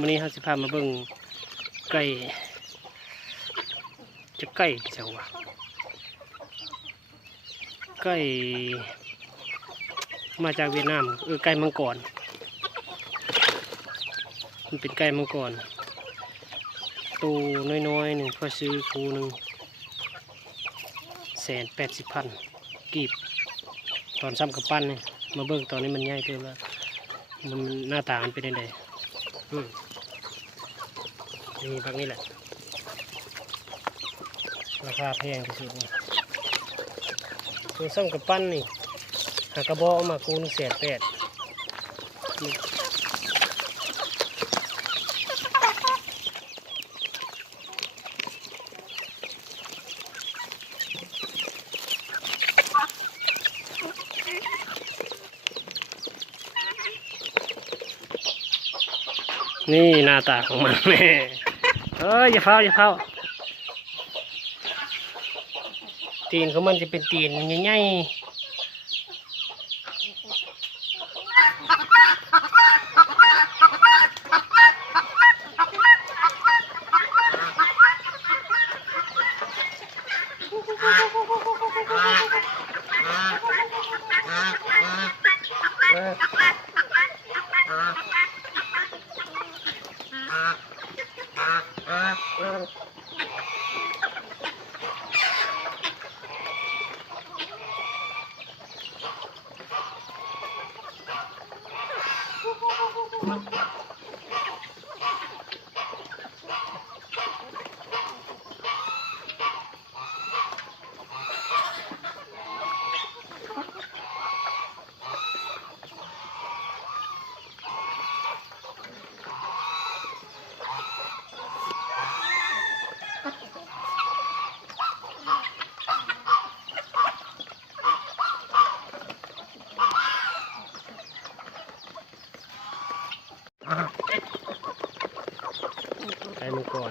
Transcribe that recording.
วันนี้เขาจะพามาเบิ่งไก่จะไก่เจ้าวะไก่มาจากเวียดนามไก่มังกรมันเป็นไก่มังกรตัวน้อยๆหนึ่งพอซื้อคูหนึ่ง180,000 กีบตอนซ้ำกับปั้นเนี่ยมาเบิ่งตอนนี้มันใหญ่เติมแล้วมันหน้าตามันเป็นยังไงนี่พักนี้แหละราคาแพงที่สุดนี่ตัวซ้ำกับปั้นนี่หากระบอกออกมาคูณ180,000นี่หน้าตาของมันแม่อย่าเฝ้าตีนของมันจะเป็นตีนใหญ่ไก่มังกร